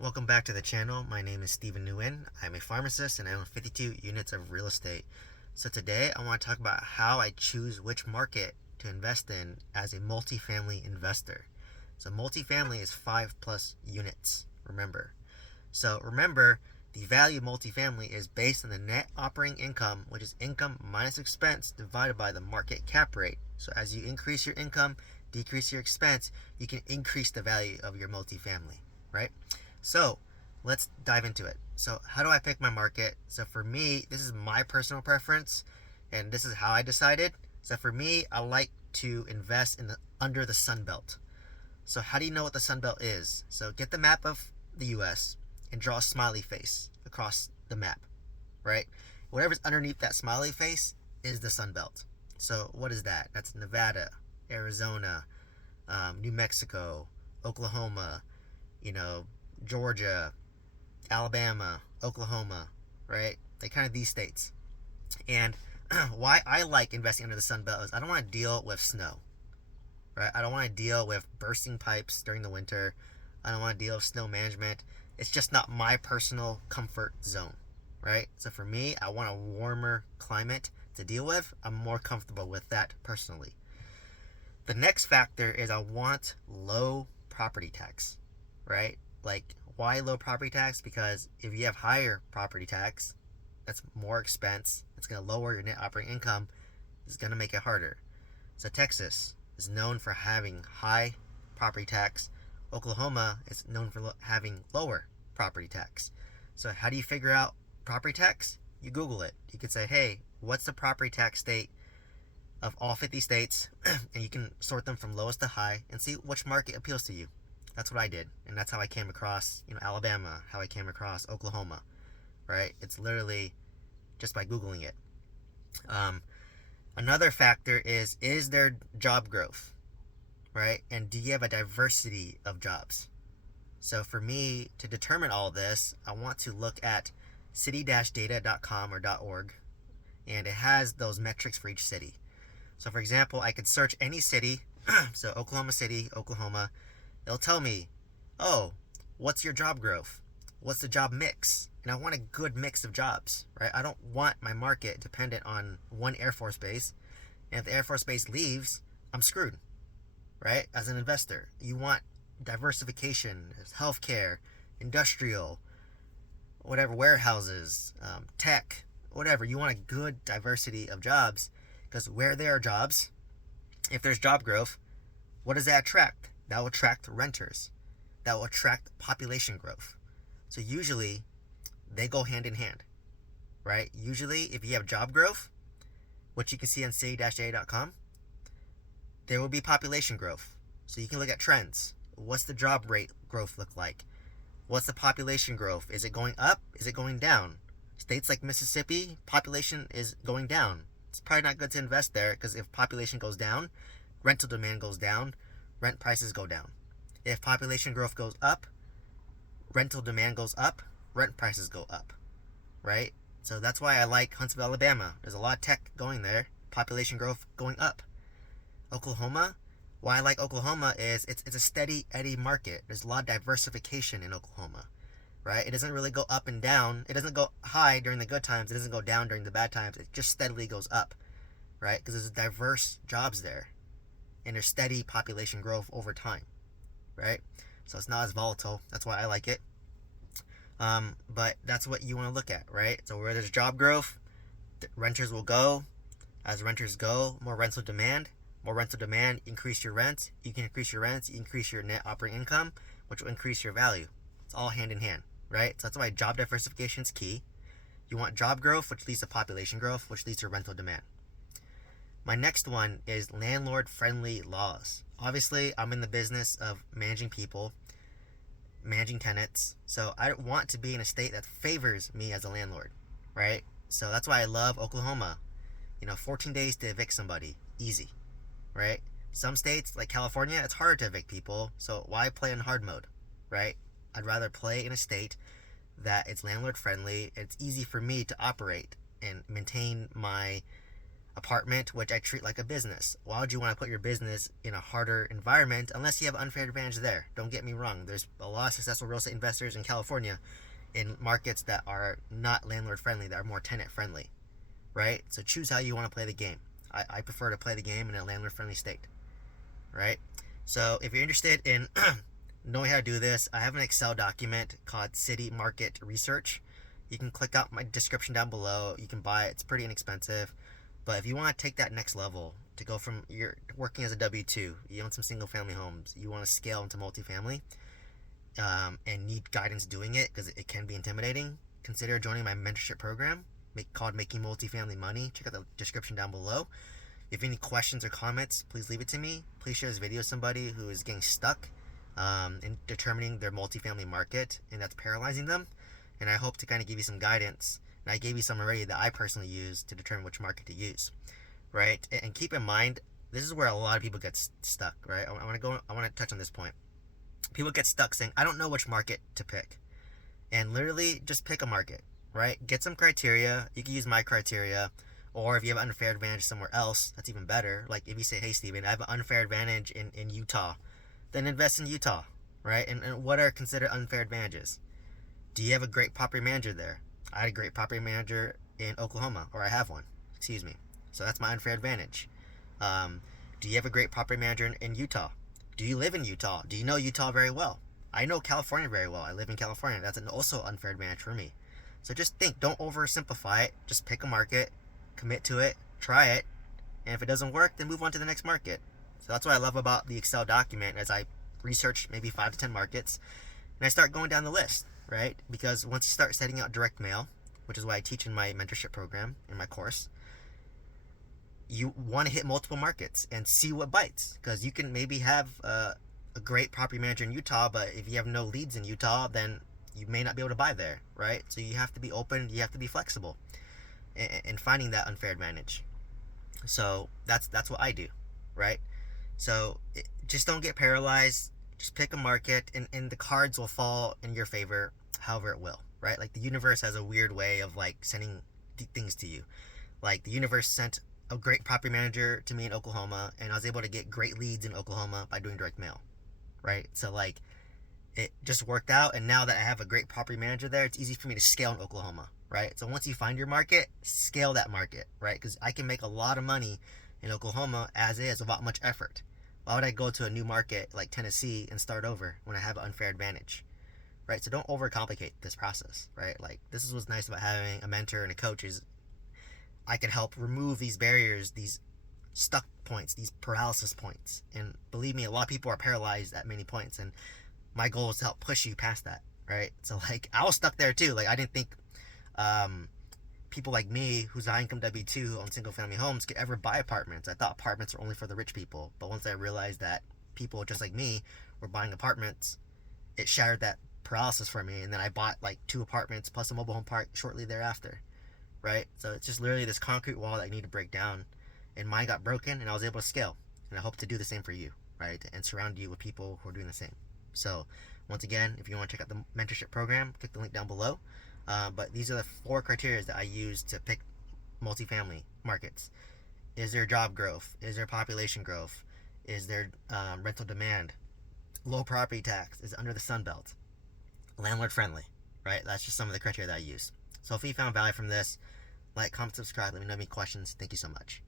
Welcome back to the channel. My name is Stephen Nguyen. I'm a pharmacist and I own 52 units of real estate. So today I want to talk about how I choose which market to invest in as a multifamily investor. So multifamily is 5+ units, remember. So remember, the value of multifamily is based on the net operating income, which is income minus expense divided by the market cap rate. So as you increase your income, decrease your expense, you can increase the value of your multifamily, right? So let's dive into it. So how do I pick my market? So for me, this is my personal preference and this is how I decided. So for me, I like to invest under the Sun Belt. So how do you know what the Sun Belt is? So get the map of the US and draw a smiley face across the map, right? Whatever's underneath that smiley face is the Sun Belt. So what is that? That's Nevada, Arizona, New Mexico, Oklahoma, Georgia, Alabama, Oklahoma, right? Like kind of these states. And why I like investing under the Sun Belt is I don't want to deal with snow, right? I don't want to deal with bursting pipes during the winter. I don't want to deal with snow management. It's just not my personal comfort zone, right? So for me, I want a warmer climate to deal with. I'm more comfortable with that personally. The next factor is I want low property tax, right? Like, why low property tax? Because if you have higher property tax, that's more expense. It's going to lower your net operating income. It's going to make it harder. So Texas is known for having high property tax. Oklahoma is known for having lower property tax. So how do you figure out property tax? You Google it. You could say, hey, what's the property tax state of all 50 states? And you can sort them from lowest to high and see which market appeals to you. That's what I did, and that's how I came across, Alabama, how I came across Oklahoma, right? It's literally just by Googling it. Another factor is there job growth, right? And do you have a diversity of jobs? So for me, to determine all this, I want to look at city-data.com or .org, and it has those metrics for each city. So for example, I could search any city, so Oklahoma City, Oklahoma. It'll tell me, oh, what's your job growth? What's the job mix? And I want a good mix of jobs, right? I don't want my market dependent on one Air Force base. And if the Air Force base leaves, I'm screwed, right? As an investor, you want diversification, healthcare, industrial, whatever, warehouses, tech, whatever. You want a good diversity of jobs because where there are jobs, if there's job growth, what does that attract? That will attract renters. That will attract population growth. So usually they go hand in hand, right? Usually if you have job growth, which you can see on city-a.com, there will be population growth. So you can look at trends. What's the job rate growth look like? What's the population growth? Is it going up? Is it going down? States like Mississippi, population is going down. It's probably not good to invest there because if population goes down, rental demand goes down, rent prices go down. If population growth goes up, rental demand goes up, rent prices go up, right? So that's why I like Huntsville, Alabama. There's a lot of tech going there, population growth going up. Oklahoma, why I like Oklahoma is it's a steady eddy market. There's a lot of diversification in Oklahoma, right? It doesn't really go up and down. It doesn't go high during the good times. It doesn't go down during the bad times. It just steadily goes up, right? Because there's diverse jobs there. And there's steady population growth over time, right? So it's not as volatile. That's why I like it. But that's what you want to look at, right? So where there's job growth, renters will go. As renters go, more rental demand. More rental demand, increase your rents. You can increase your rents, you increase your net operating income, which will increase your value. It's all hand in hand, right? So that's why job diversification is key. You want job growth, which leads to population growth, which leads to rental demand. My next one is landlord-friendly laws. Obviously, I'm in the business of managing people, managing tenants, so I want to be in a state that favors me as a landlord, right? So that's why I love Oklahoma. 14 days to evict somebody, easy, right? Some states, like California, it's hard to evict people, so why play in hard mode, right? I'd rather play in a state that it's landlord-friendly, it's easy for me to operate and maintain my apartment, which I treat like a business. Why would you want to put your business in a harder environment unless you have unfair advantage there? Don't get me wrong. There's a lot of successful real estate investors in California in markets that are not landlord friendly, that are more tenant friendly, right? So choose how you want to play the game. I prefer to play the game in a landlord friendly state, right? So if you're interested in knowing how to do this, I have an Excel document called City Market Research. You can click out my description down below. You can buy it. It's pretty inexpensive. But if you want to take that next level, to go from you're working as a W-2, you own some single family homes, you want to scale into multifamily, and need guidance doing it because it can be intimidating, consider joining my mentorship program called Making Multifamily Money. Check out the description down below. If you have any questions or comments, please leave it to me. Please share this video with somebody who is getting stuck in determining their multifamily market and that's paralyzing them. And I hope to kind of give you some guidance. And I gave you some already that I personally use to determine which market to use, right? And keep in mind, this is where a lot of people get stuck, right? I want to touch on this point. People get stuck saying, I don't know which market to pick. And literally just pick a market, right? Get some criteria. You can use my criteria. Or if you have an unfair advantage somewhere else, that's even better. Like if you say, hey, Steven, I have an unfair advantage in Utah, then invest in Utah, right? And what are considered unfair advantages? Do you have a great property manager there? I had a great property manager in Oklahoma, or I have one, excuse me. So that's my unfair advantage. Do you have a great property manager in Utah? Do you live in Utah? Do you know Utah very well? I know California very well. I live in California. That's also unfair advantage for me. So just think, don't oversimplify it. Just pick a market, commit to it, try it, and if it doesn't work, then move on to the next market. So that's what I love about the Excel document as I research maybe 5 to 10 markets, and I start going down the list, right? Because once you start setting out direct mail, which is what I teach in my mentorship program, in my course, you want to hit multiple markets and see what bites. Because you can maybe have a great property manager in Utah, but if you have no leads in Utah, then you may not be able to buy there, right? So you have to be open, you have to be flexible in finding that unfair advantage. So that's what I do, right? So just don't get paralyzed. Just pick a market, and the cards will fall in your favor however it will, right? Like the universe has a weird way of like sending things to you. Like the universe sent a great property manager to me in Oklahoma, and I was able to get great leads in Oklahoma by doing direct mail, right? So like it just worked out, and now that I have a great property manager there, it's easy for me to scale in Oklahoma, right? So once you find your market, scale that market, right? Because I can make a lot of money in Oklahoma as is without much effort. Why would I go to a new market like Tennessee and start over when I have an unfair advantage, right? So don't overcomplicate this process, right? Like this is what's nice about having a mentor and a coach is I can help remove these barriers, these stuck points, these paralysis points. And believe me, a lot of people are paralyzed at many points, and my goal is to help push you past that, right? So like I was stuck there too. Like I didn't think people like me who's a high income W-2 on single family homes could ever buy apartments. I thought apartments were only for the rich people, but once I realized that people just like me were buying apartments, it shattered that paralysis for me. And then I bought like 2 apartments plus a mobile home park shortly thereafter, right? So it's just literally this concrete wall that I need to break down, and mine got broken and I was able to scale, and I hope to do the same for you, right? And surround you with people who are doing the same. So once again, if you want to check out the mentorship program, click the link down below. But these are the 4 criteria that I use to pick multifamily markets. Is there job growth? Is there population growth? Is there rental demand? Low property tax? Is it under the sun belt? Landlord friendly, right? That's just some of the criteria that I use. So if you found value from this, like, comment, subscribe. Let me know any questions. Thank you so much.